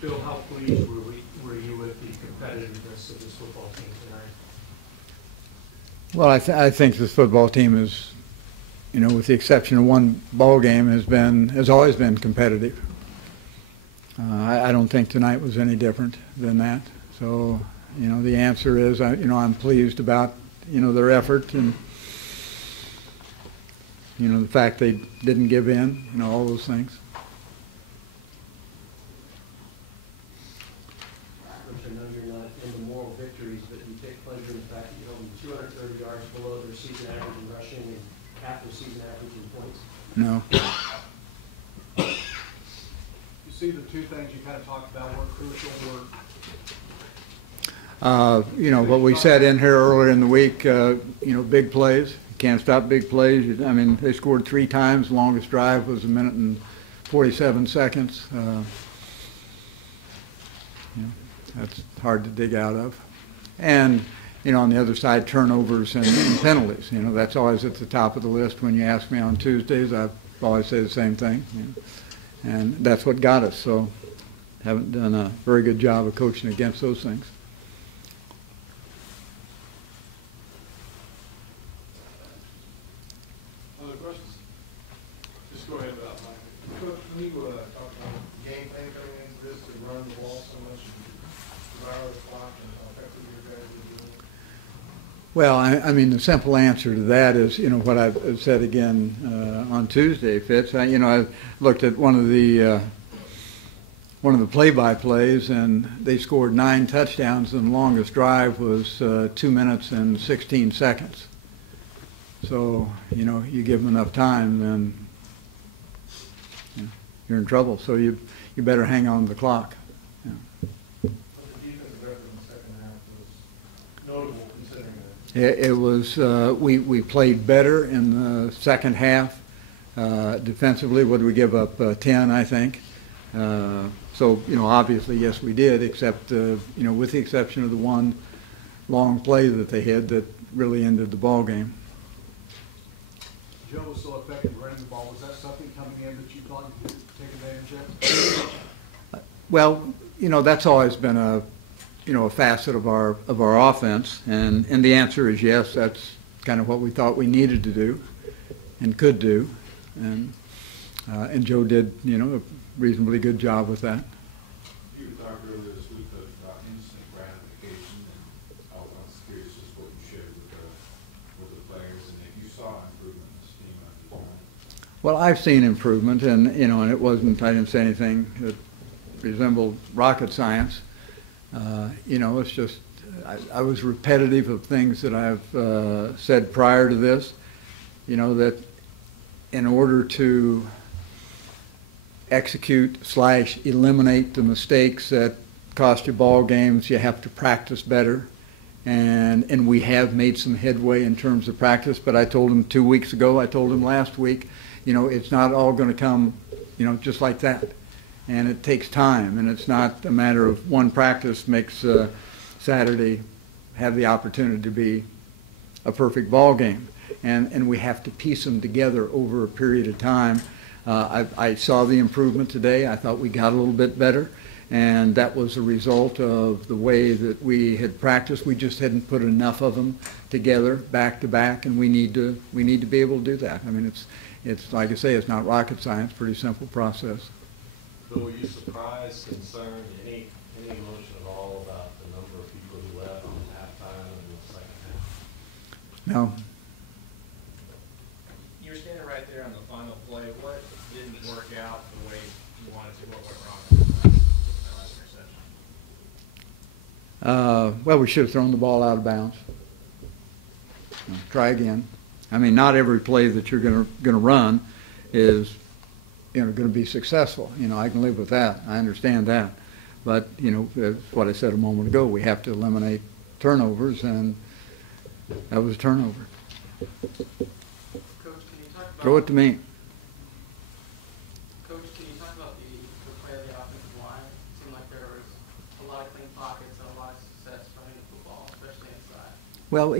Bill, how pleased were you with the competitiveness of this football team tonight? Well, I think this football team is, with the exception of one ball game, has always been competitive. I don't think tonight was any different than that. So, the answer is, I'm pleased about, their effort and, the fact they didn't give in, all those things. I know you're not into moral victories, but you take pleasure in the fact that you held them 230 yards below their season average in rushing and half their season average in points. No. You see the two things you kind of talked about were crucial What we said in here earlier in the week, big plays. Can't stop big plays. I mean, they scored 3 times. The longest drive was 1 minute and 47 seconds. That's hard to dig out of. And, on the other side, turnovers and penalties. That's always at the top of the list when you ask me on Tuesdays. I always say the same thing. And that's what got us. So haven't done a very good job of coaching against those things. Other questions? Just go ahead without Mike. Coach, when you talk about game plan coming into this to run the ball so much and devour the clock and how effective your guys are doing? Well, I mean, the simple answer to that is, what I've said again on Tuesday, Fitz. I looked at one of the play-by-plays, and they scored 9 touchdowns, and the longest drive was 2 minutes and 16 seconds. So, you give them enough time, then you're in trouble. So you better hang on to the clock. But the defensive effort in the second half was notable considering that. It was, we played better in the second half. Defensively, what did we give up? 10, I think. So, obviously, yes, we did, except, with the exception of the one long play that they had that really ended the ball game. Joe was so effective running the ball. Was that something coming in that you thought you could take advantage of? Well, that's always been a facet of our offense, and the answer is yes. That's kind of what we thought we needed to do and could do, and Joe did a reasonably good job with that. You talked earlier this week about instant gratification, and I was curious just what you shared with the players, and if you saw improvement in this team after tonight. Well, I've seen improvement, and and it wasn't. I didn't say anything that resembled rocket science. It's just I was repetitive of things that I've said prior to this. That in order to execute/eliminate the mistakes that cost you ball games, you have to practice better, and we have made some headway in terms of practice. But I told him 2 weeks ago, I told him last week, it's not all going to come, just like that, and it takes time, and it's not a matter of one practice makes Saturday have the opportunity to be a perfect ball game, and we have to piece them together over a period of time. I saw the improvement today. I thought we got a little bit better, and that was a result of the way that we had practiced. We just hadn't put enough of them together back to back, and we need to be able to do that. I mean, it's like I say, it's not rocket science. Pretty simple process. So were you surprised, concerned, any emotion at all about the number of people who left on halftime and the second half? No. You were standing right there on the final play. What didn't work out the way you wanted to? What went wrong in that last interception? Well, we should have thrown the ball out of bounds. Try again. I mean, not every play that you're going to run is going to be successful. I can live with that. I understand that. But what I said a moment ago, we have to eliminate turnovers, and that was a turnover. Coach, can you talk about? Throw it to me. Coach, can you talk about the play of the offensive line? It seemed like there was a lot of clean pockets and a lot of success running the football, especially inside. Well,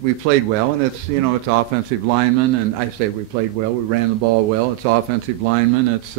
we played well, and it's offensive linemen, and I say we played well. We ran the ball well. It's offensive linemen. It's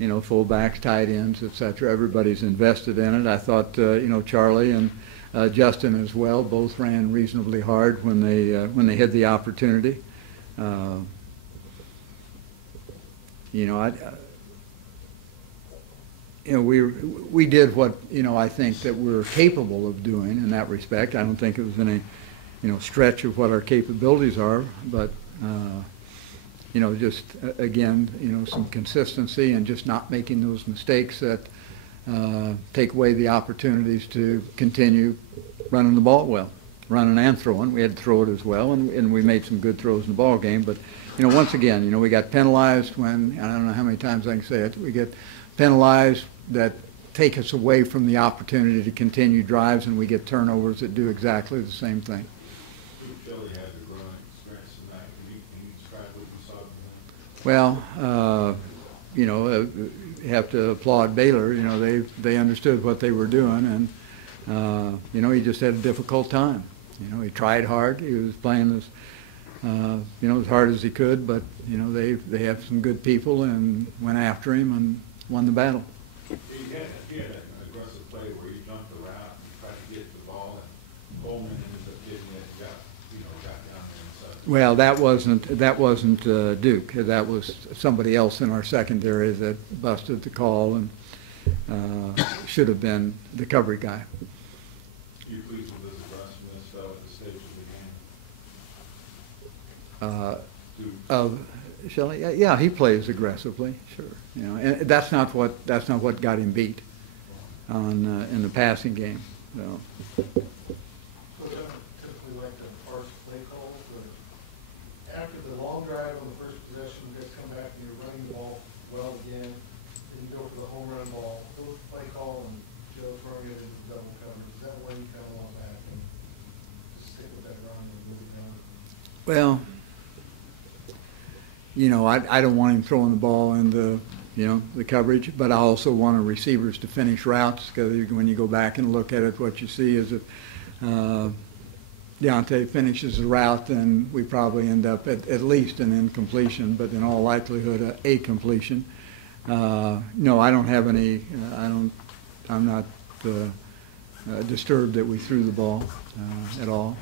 fullbacks, tight ends, etc. Everybody's invested in it. I thought, Charlie and Justin as well both ran reasonably hard when they had the opportunity. We did what I think that we're capable of doing in that respect. I don't think it was any stretch of what our capabilities are, but just again some consistency and just not making those mistakes that take away the opportunities to continue running the ball well, running and throwing. We had to throw it as well, and we made some good throws in the ball game. But once again, we got penalized when, I don't know how many times I can say it, we get penalized that take us away from the opportunity to continue drives, and we get turnovers that do exactly the same thing. Philly had the growing experience tonight. Can you describe what you saw tonight? Well, you have to applaud Baylor. They understood what they were doing, and he just had a difficult time. He tried hard. He was playing as hard as he could, but they have some good people and went after him and won the battle. He had an aggressive play where he jumped the route and tried to get the ball, and Coleman ended up getting it, got down there and such. Well, that wasn't Duke. That was somebody else in our secondary that busted the call and should have been the cover guy. You pleased with his aggressiveness at the stage of the game? Shelley, yeah, he plays aggressively, sure. And that's not what got him beat in the passing game. So. So typically like the first play calls, but after the long drive on the first possession, you guys come back and you're running the ball well again, and you go for the home run ball. Those play call and Joe throwing it into double coverage. Is that when you kind of want back and just stick with that run and move it on? Well, I don't want him throwing the ball in the coverage, but I also want our receivers to finish routes, because when you go back and look at it, what you see is that Deontay finishes the route, then we probably end up at least an incompletion, but in all likelihood a completion. No, I don't have any. I'm not disturbed that we threw the ball at all.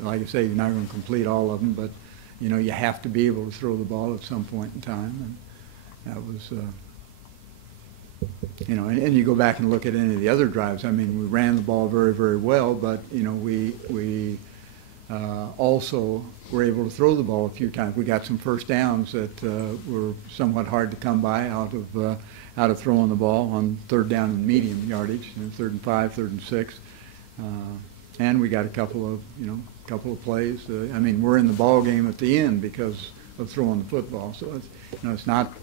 Like I say, you're not going to complete all of them, but you have to be able to throw the ball at some point in time, and that was, and you go back and look at any of the other drives. I mean, we ran the ball very, very well, but we also were able to throw the ball a few times. We got some first downs that were somewhat hard to come by out of throwing the ball on third down and medium yardage, 3rd and 5, 3rd and 6, and we got a couple of plays. I mean, we're in the ball game at the end because of throwing the football. So it's not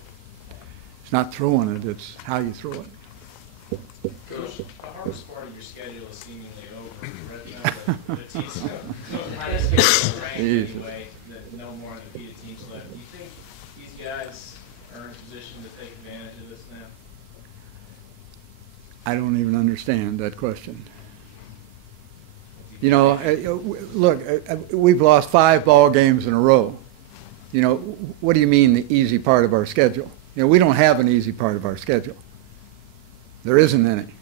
throwing it; it's how you throw it. Coach, the hardest part of your schedule is seemingly over. Right now, the teams highest schedule ranked anyway. No more undefeated teams left. Do you think these guys are in a position to take advantage of this now? I don't even understand that question. Look, we've lost 5 ball games in a row. What do you mean the easy part of our schedule? We don't have an easy part of our schedule. There isn't any.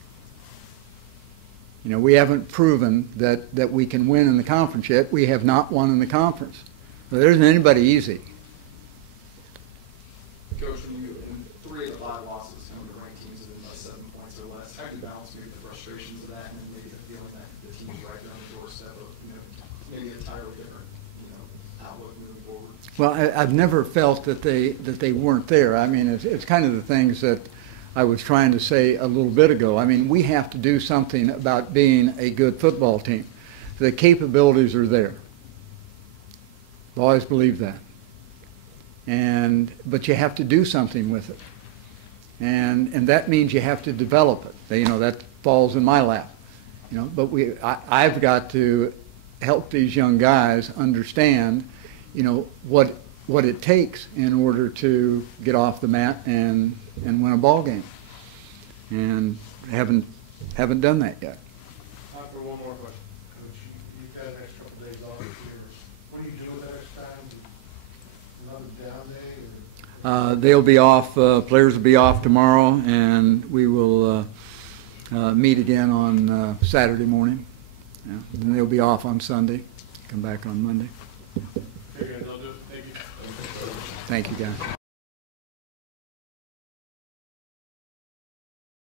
We haven't proven that we can win in the conference yet. We have not won in the conference. There isn't anybody easy. Coach, when you in 3 of the 5 losses, some of the ranked teams have been by 7 points or less. How do you balance maybe the frustrations of that and maybe the feeling that the team's right there on the doorstep of maybe an entirely different outlook moving forward? Well, I've never felt that they weren't there. I mean, it's kind of the things that I was trying to say a little bit ago. I mean, we have to do something about being a good football team. The capabilities are there. I've always believed that. But you have to do something with it. And that means you have to develop it. That falls in my lap. But I've got to help these young guys understand, what it takes in order to get off the mat and win a ball game. And haven't done that yet. Time for one more question. Coach, you've had an extra couple days off here. What do you do with that extra time? Another down day? They'll be off, players will be off tomorrow, and we will meet again on Saturday morning. Yeah. And they'll be off on Sunday, come back on Monday. Very good, they'll do it. Thank you. Thank you, guys.